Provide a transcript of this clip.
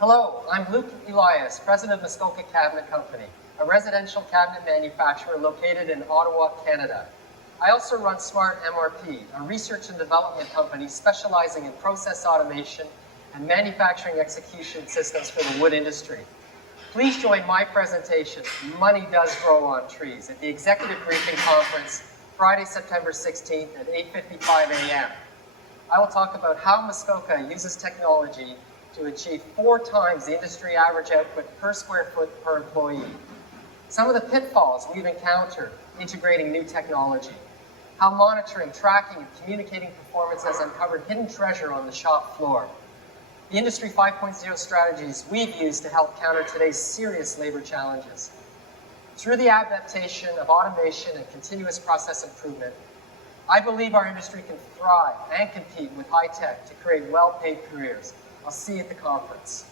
Hello, I'm Luke Elias, President of Muskoka Cabinet Company, a residential cabinet manufacturer located in Ottawa, Canada. I also run Smart MRP, a research and development company specializing in process automation and manufacturing execution systems for the wood industry. Please join my presentation, Money Does Grow on Trees, at the Executive Briefing Conference, Friday, September 16th at 8:55 a.m. I will talk about how Muskoka uses technology to achieve 4 times the industry average output per square foot per employee. Some of the pitfalls we've encountered integrating new technology. How monitoring, tracking, and communicating performance has uncovered hidden treasure on the shop floor. The Industry 5.0 strategies we've used to help counter today's serious labor challenges. Through the adaptation of automation and continuous process improvement, I believe our industry can thrive and compete with high tech to create well-paid careers. I'll see you at the conference.